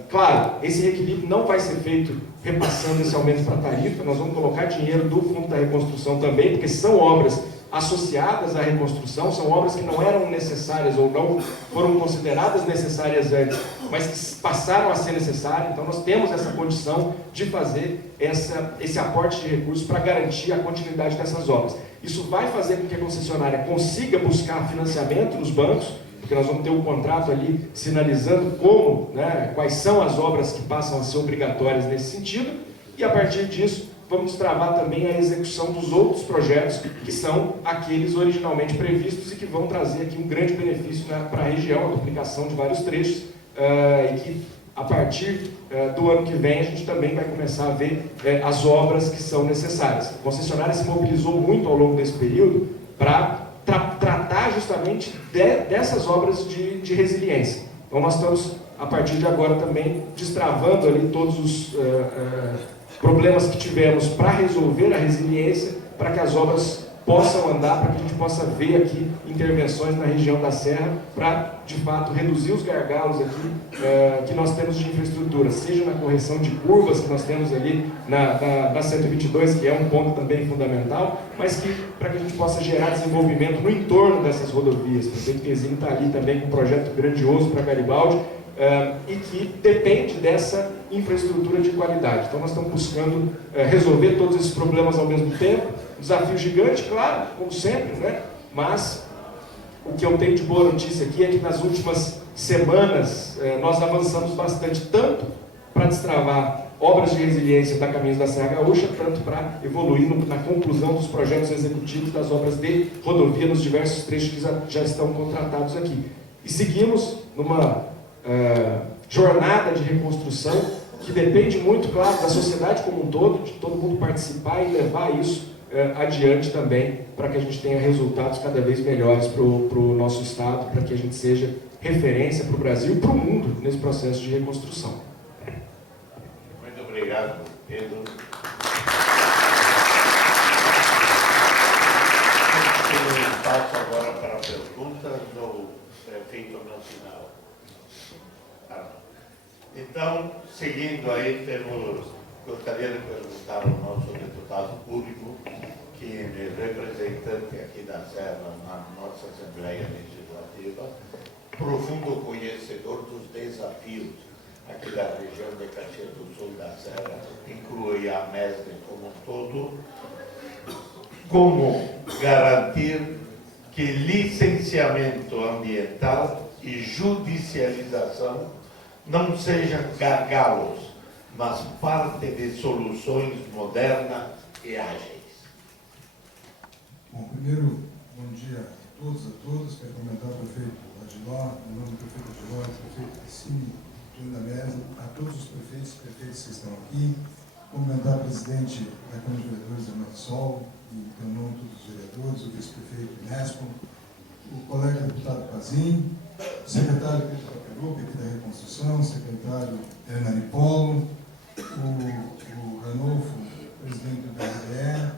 Claro, esse reequilíbrio não vai ser feito repassando esse aumento para a tarifa, nós vamos colocar dinheiro do Fundo da Reconstrução também, porque são obras associadas à reconstrução, são obras que não eram necessárias ou não foram consideradas necessárias antes, mas que passaram a ser necessárias. Então nós temos essa condição de fazer esse aporte de recursos para garantir a continuidade dessas obras. Isso vai fazer com que a concessionária consiga buscar financiamento nos bancos, porque nós vamos ter um contrato ali sinalizando como, né, quais são as obras que passam a ser obrigatórias nesse sentido, e a partir disso vamos destravar também a execução dos outros projetos, que são aqueles originalmente previstos e que vão trazer aqui um grande benefício para a região, a duplicação de vários trechos, e que a partir do ano que vem a gente também vai começar a ver as obras que são necessárias. A concessionária se mobilizou muito ao longo desse período para tratar justamente dessas obras de resiliência. Então nós estamos, a partir de agora, também destravando ali todos os problemas que tivemos para resolver a resiliência, para que as obras possam andar, para que a gente possa ver aqui intervenções na região da Serra, para, de fato, reduzir os gargalos aqui que nós temos de infraestrutura, seja na correção de curvas que nós temos ali na 122, que é um ponto também fundamental, mas que para que a gente possa gerar desenvolvimento no entorno dessas rodovias. O prefeito Quezino está ali também com um projeto grandioso para Garibaldi, e que depende dessa infraestrutura de qualidade. Então nós estamos buscando resolver todos esses problemas ao mesmo tempo. Um desafio gigante, claro, como sempre, né? Mas o que eu tenho de boa notícia aqui é que nas últimas semanas nós avançamos bastante, tanto para destravar obras de resiliência da Caminhos da Serra Gaúcha, tanto para evoluir na conclusão dos projetos executivos das obras de rodovia nos diversos trechos que já estão contratados aqui. E seguimos numa jornada de reconstrução que depende muito, claro, da sociedade como um todo, de todo mundo participar e levar isso adiante também, para que a gente tenha resultados cada vez melhores para o nosso Estado, para que a gente seja referência para o Brasil e para o mundo nesse processo de reconstrução. Muito obrigado, Pedro. Eu passo agora para a pergunta do prefeito nacional. Então, seguindo aí, gostaria de perguntar ao nosso deputado público, que é representante aqui da Serra na nossa Assembleia Legislativa, profundo conhecedor dos desafios aqui da região de Caxias do Sul da Serra, inclui a MESD como um todo, como garantir que licenciamento ambiental e judicialização não sejam gargalos, mas parte de soluções modernas e ágeis. Bom, primeiro, bom dia a todos, a todas. Quero comentar o prefeito Adiló, em nome do prefeito Adiló, do prefeito Quezino, da Mesa, a todos os prefeitos e prefeitas que estão aqui. Cumprimentar o presidente da Câmara de Vereadores da Marisol, em nome de todos os vereadores, o vice-prefeito Inespo, o colega deputado Pazin, o secretário Pedro Paperuca, aqui da Reconstrução, o secretário Hernani Polo, o Ranolfo, presidente do BRE,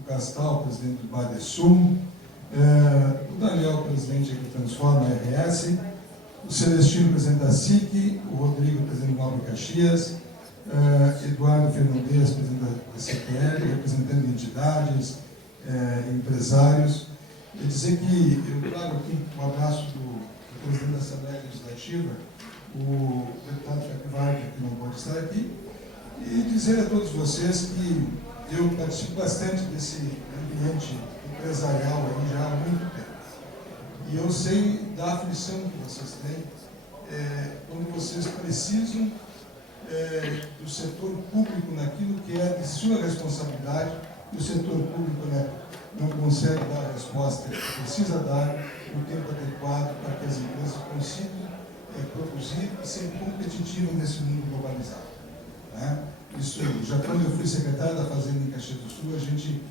o Castal, presidente do Badesul, o Daniel, presidente aqui do Transforma RS, o Celestino, presidente da SIC, o Rodrigo, presidente do Nova Caxias, Eduardo Fernandes, presidente da CPL, representando entidades, empresários. E dizer que eu trago aqui um abraço do presidente da Assembleia Legislativa, o deputado Capivari, que não pode estar aqui, e dizer a todos vocês que eu participo bastante desse ambiente empresarial aí já há muito tempo. E eu sei da aflição que vocês têm quando vocês precisam do setor público naquilo que é de sua responsabilidade, e o setor público não consegue dar a resposta que precisa dar no tempo adequado para que as empresas consigam produzir e ser competitivas nesse mundo globalizado. Né? Isso, já quando eu fui secretário da Fazenda em Caxias do Sul, a gente,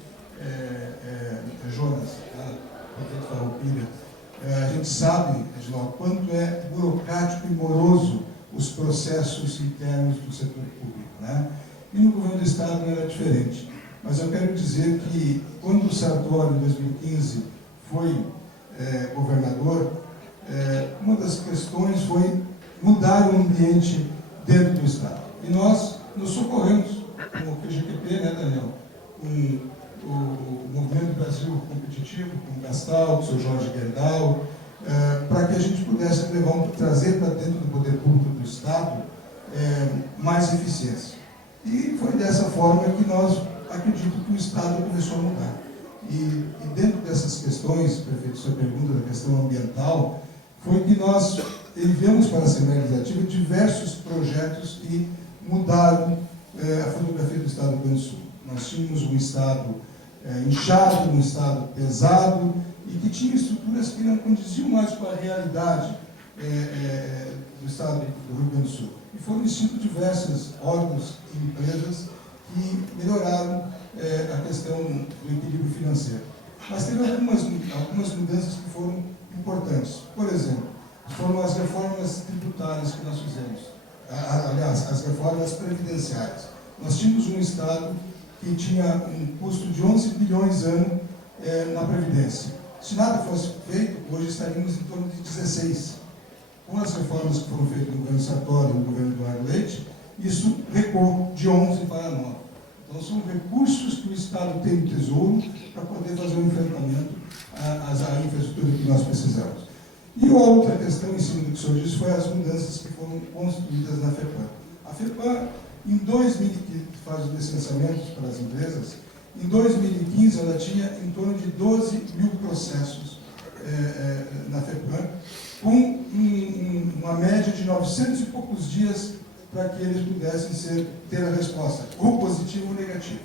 Jonas, prefeito Farroupilha, a gente sabe, Reginaldo, quanto é burocrático e moroso os processos internos do setor público. Né? E no governo do Estado não era diferente. mas eu quero dizer que quando o Sartori, em 2015, foi governador, uma das questões foi mudar o ambiente dentro do Estado. E nós nos socorremos com o PGPP, né, Daniel? Com o Movimento Brasil Competitivo, com o Gastal, com o Sr. Jorge Gerdau, para que a gente pudesse trazer para dentro do poder público do Estado mais eficiência. E foi dessa forma que nós acredito que o Estado começou a mudar. E dentro dessas questões, prefeito, sua pergunta da questão ambiental, foi que nós enviamos para a Assembleia Legislativa diversos projetos que mudaram a fotografia do Estado do Rio Grande do Sul. Nós tínhamos um Estado inchado, um Estado pesado, e que tinha estruturas que não condiziam mais com a realidade do Estado do Rio Grande do Sul. E foram extintos diversos órgãos e empresas que melhoraram a questão do equilíbrio financeiro. Mas teve algumas mudanças que foram importantes. Por exemplo, foram as reformas tributárias que nós fizemos. Aliás, as reformas previdenciárias. Nós tínhamos um Estado que tinha um custo de 11 bilhões ano na Previdência. Se nada fosse feito, hoje estaríamos em torno de 16. Com as reformas que foram feitas no governo Sartori e no governo Eduardo Leite, isso recuou de 11 para 9. Então, são recursos que o Estado tem no Tesouro para poder fazer um enfrentamento à infraestrutura que nós precisamos. E outra questão em cima do que o senhor disse foi as mudanças que foram construídas na FEPAM. A FEPAM, em 2015, que faz os licenciamentos para as empresas, em 2015 ela tinha em torno de 12 mil processos na FEPAM, com uma média de 900 e poucos dias para que eles pudessem ter a resposta, ou positivo ou negativo.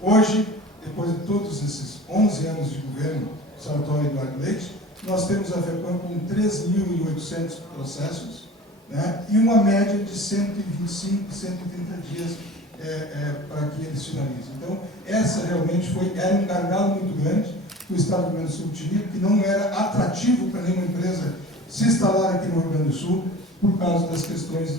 Hoje, depois de todos esses 11 anos de governo Sartori e Eduardo Leite, nós temos a FEPAM com 3.800 processos, né, e uma média de 125, 130 dias para que eles finalizem. Então, essa realmente era um gargalo muito grande que o Estado do Rio Grande do Sul tinha, que não era atrativo para nenhuma empresa se instalar aqui no Rio Grande do Sul por causa das questões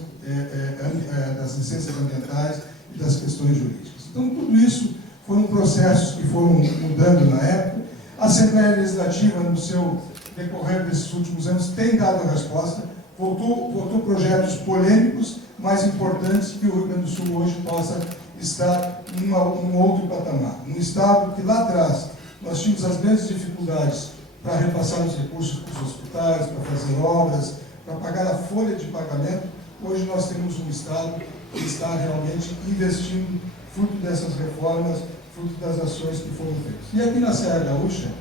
das licenças ambientais e das questões jurídicas. Então, tudo isso foram processos que foram mudando na época. A Assembleia Legislativa, no seu decorrer desses últimos anos, tem dado a resposta, votou projetos polêmicos, mas importantes, que o Rio Grande do Sul hoje possa estar em um outro patamar. Um Estado que lá atrás nós tínhamos as grandes dificuldades para repassar os recursos para os hospitais, para fazer obras, para pagar a folha de pagamento. Hoje nós temos um Estado que está realmente investindo fruto dessas reformas, fruto das ações que foram feitas. E aqui na Serra Gaúcha,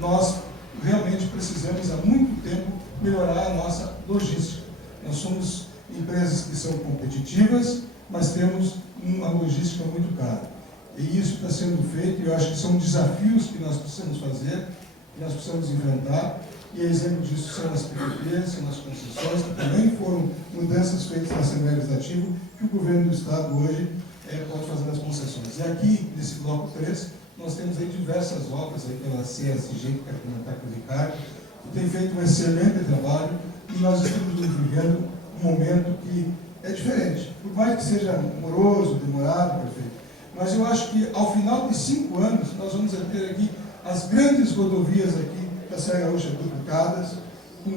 nós realmente precisamos há muito tempo melhorar a nossa logística. Nós somos empresas que são competitivas, mas temos uma logística muito cara. E isso está sendo feito, e eu acho que são desafios que nós precisamos fazer, que nós precisamos enfrentar, e exemplo disso são as PPPs, são as concessões, que também foram mudanças feitas na Assembleia Legislativa, que o governo do Estado hoje pode fazer as concessões. E aqui, nesse bloco 3, nós temos aí diversas obras aí pela CSG, que quero comentar com o Ricardo, que tem feito um excelente trabalho, e nós estamos vivendo um momento que é diferente. Por mais que seja moroso, demorado, prefeito, mas eu acho que ao final de 5 anos nós vamos ter aqui as grandes rodovias aqui da Serra Gaúcha duplicadas, com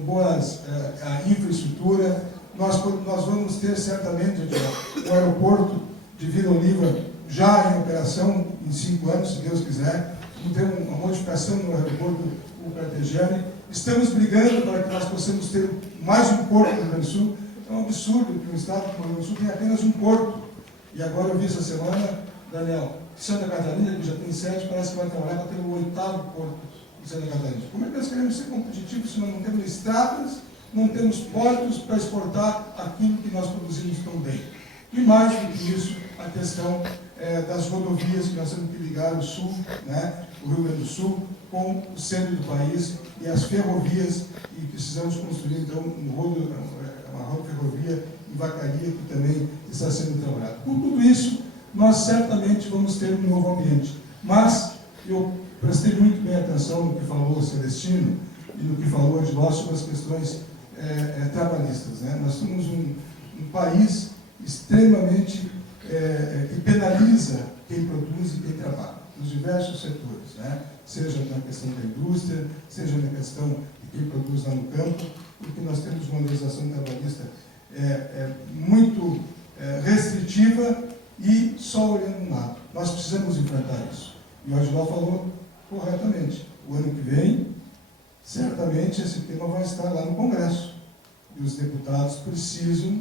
boas infraestrutura. Nós vamos ter certamente o aeroporto de Vila Oliva já em operação em 5 anos, se Deus quiser. Vamos ter uma modificação no aeroporto do Cartejane. Estamos brigando para que nós possamos ter mais um porto no Rio Grande do Sul. É um absurdo que o Estado do Rio Grande do Sul tenha apenas um porto. E agora eu vi essa semana, Daniel, Santa Catarina, que já tem 7, parece que vai trabalhar para ter o 8º porto de Santa Catarina. Como é que nós queremos ser competitivos se nós não temos estradas, não temos portos para exportar aquilo que nós produzimos tão bem? E mais do que isso, a questão das rodovias, que nós temos que ligar o Sul, né, o Rio Grande do Sul, com o centro do país, e as ferrovias, e precisamos construir então uma ferrovia em Vacaria, que também está sendo trabalhada. Com tudo isso, nós certamente vamos ter um novo ambiente. Mas eu prestei muito bem atenção no que falou o Celestino e no que falou o Ediló sobre as questões trabalhistas, né? Nós somos um país extremamente que penaliza quem produz e quem trabalha, nos diversos setores, né? Seja na questão da indústria, seja na questão de quem produz lá no campo, porque nós temos uma legislação trabalhista muito restritiva e só olhando um lado. Nós precisamos enfrentar isso. E o Agiló falou corretamente. O ano que vem, certamente esse tema vai estar lá no Congresso. E os deputados precisam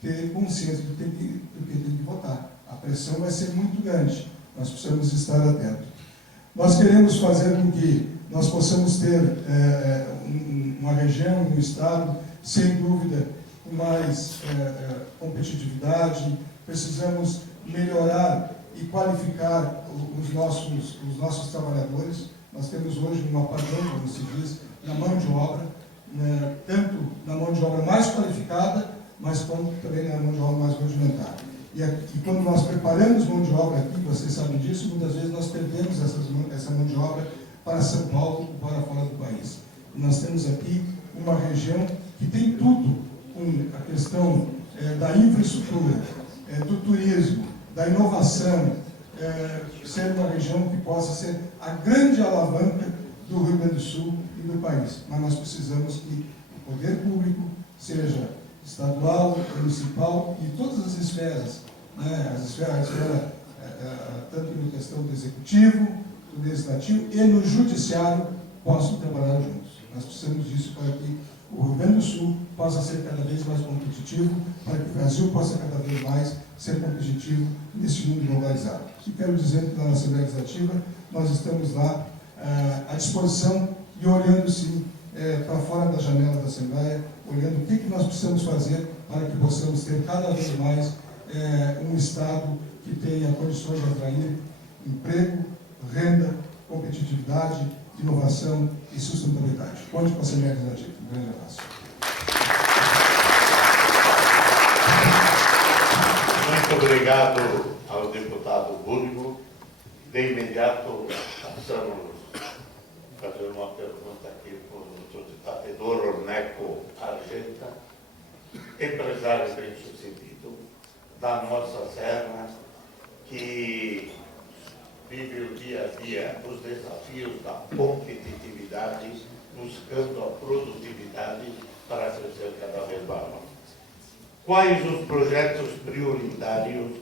ter consciência do que tem que votar. A pressão vai ser muito grande. Nós precisamos estar atentos. Nós queremos fazer com que nós possamos ter uma região, um estado, sem dúvida, com mais competitividade. Precisamos melhorar e qualificar os nossos trabalhadores. Nós temos hoje um apagão, como se diz, na mão de obra, tanto na mão de obra mais qualificada, mas como também na mão de obra mais rudimentar. E quando nós preparamos mão de obra aqui, vocês sabem disso, muitas vezes nós perdemos essa mão de obra para São Paulo ou para fora do país. E nós temos aqui uma região que tem tudo, com a questão da infraestrutura, do turismo, da inovação, ser uma região que possa ser a grande alavanca do Rio Grande do Sul e do país. Mas nós precisamos que o poder público, seja estadual, municipal e todas as esferas, né, a esfera tanto na questão do executivo, do legislativo e no judiciário, possam trabalhar juntos. Nós precisamos disso para que o Rio Grande do Sul possa ser cada vez mais competitivo, para que o Brasil possa cada vez mais ser competitivo nesse mundo globalizado. E quero dizer que na Assembleia Legislativa nós estamos lá à disposição e olhando sim para fora da janela da Assembleia, olhando o que nós precisamos fazer para que possamos ter cada vez mais um Estado que tenha condições de atrair emprego, renda, competitividade, inovação e sustentabilidade. Conte com a Assembleia Legislativa. Um grande abraço. Muito obrigado ao deputado Burgo. De imediato, passamos a fazer uma pergunta aqui para o debatedor Orneco Argenta, empresário bem-sucedido da nossa serra, que vive o dia a dia os desafios da competitividade, buscando a produtividade para crescer cada vez mais. Quais os projetos prioritários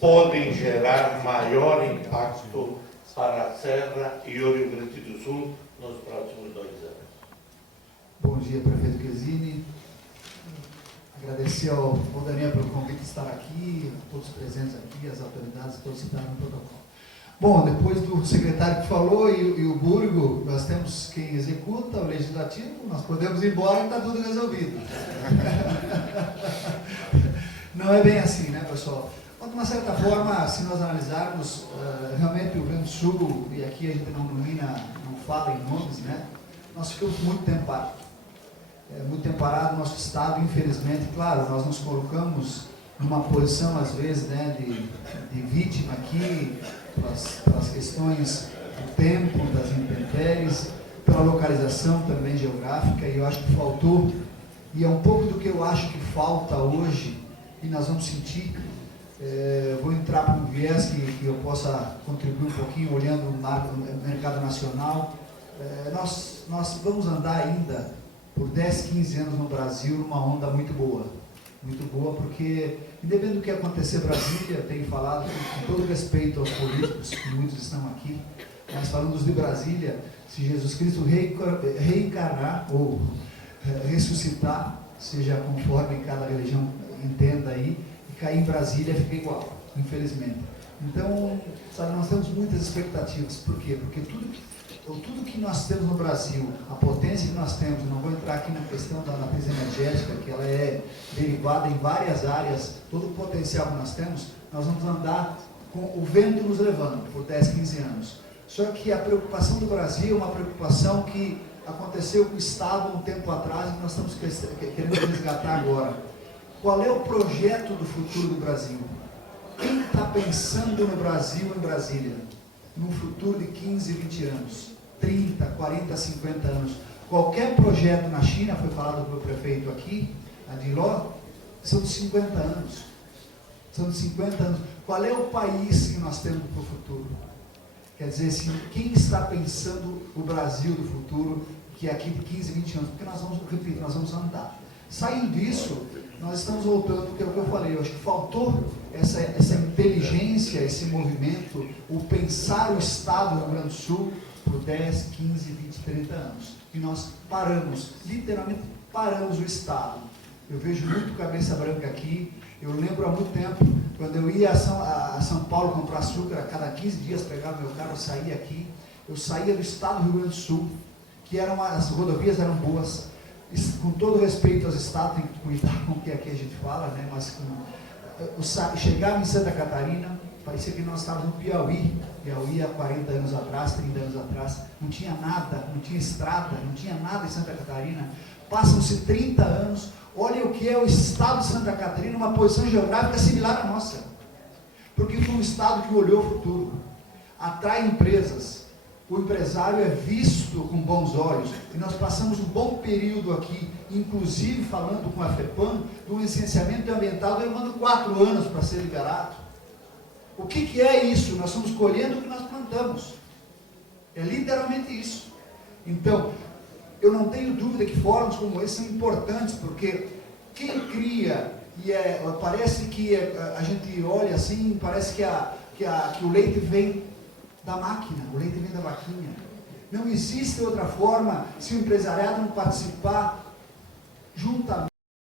podem gerar maior impacto para a Serra e o Rio Grande do Sul nos próximos 2 anos? Bom dia, prefeito Chiesini. Agradecer ao Daniel pelo convite de estar aqui, a todos presentes aqui, as autoridades, todos citados no protocolo. Bom, depois do secretário que falou e o Burgo, nós temos quem executa, o legislativo, nós podemos ir embora e está tudo resolvido. Não é bem assim, né, pessoal? De uma certa forma, se nós analisarmos, realmente o Rio Grande do Sul, e aqui a gente não fala em nomes, né? Nós ficamos muito tempo parados. Muito tempo parado, nosso Estado, infelizmente, claro, nós nos colocamos numa posição, às vezes, né, de vítima aqui, pelas questões do tempo, das intempéries, pela localização também geográfica, e eu acho que faltou, e é um pouco do que eu acho que falta hoje, e nós vamos sentir. Vou entrar para um viés que eu possa contribuir um pouquinho, olhando o mercado nacional. Nós vamos andar ainda por 10, 15 anos no Brasil numa onda muito boa, porque, independente do que acontecer em Brasília, tenho falado com todo respeito aos políticos, que muitos estão aqui, mas falando de Brasília, se Jesus Cristo reencarnar ou ressuscitar, seja conforme cada religião entenda aí, cair em Brasília fica igual, infelizmente. Então, sabe, nós temos muitas expectativas. Por quê? Porque tudo que nós temos no Brasil, a potência que nós temos, não vou entrar aqui na questão da matriz energética, que ela é derivada em várias áreas, todo o potencial que nós temos, nós vamos andar com o vento nos levando por 10, 15 anos. Só que a preocupação do Brasil é uma preocupação que aconteceu com o Estado um tempo atrás e que nós estamos querendo resgatar agora. Qual é o projeto do futuro do Brasil? Quem está pensando no Brasil, em Brasília, num futuro de 15, 20 anos, 30, 40, 50 anos? Qualquer projeto na China, foi falado pelo prefeito aqui, Adiló, são de 50 anos. São 50 anos. Qual é o país que nós temos para o futuro? Quer dizer, assim, quem está pensando o Brasil do futuro, que é aqui de 15, 20 anos? Porque nós vamos, repito, nós vamos andar. Saindo disso, nós estamos voltando, que é o que eu falei, eu acho que faltou essa inteligência, esse movimento, o pensar o Estado do Rio Grande do Sul por 10, 15, 20, 30 anos. E nós paramos, literalmente paramos o Estado. Eu vejo muito cabeça branca aqui. Eu lembro há muito tempo, quando eu ia a São Paulo comprar açúcar, a cada 15 dias pegava meu carro, eu saía aqui. Eu saía do Estado do Rio Grande do Sul, que as rodovias eram boas. Com todo respeito aos estados, tem que cuidar com o que aqui a gente fala, né? Mas chegava em Santa Catarina, parecia que nós estávamos no Piauí há 40 anos atrás, 30 anos atrás, não tinha nada, não tinha estrada, não tinha nada em Santa Catarina. Passam-se 30 anos, olha o que é o estado de Santa Catarina, uma posição geográfica similar à nossa, porque foi um estado que olhou o futuro, atrai empresas. O empresário é visto com bons olhos, e nós passamos um bom período aqui, inclusive falando com a FEPAM, do licenciamento ambiental, levando 4 anos para ser liberado. O que é isso? Nós estamos colhendo o que nós plantamos. É literalmente isso. Então, eu não tenho dúvida que fóruns como esse são importantes, porque quem cria, parece que a gente olha assim, parece que o leite vem da máquina, o leite vem da vaquinha. Não existe outra forma, se o empresariado não participar juntamente.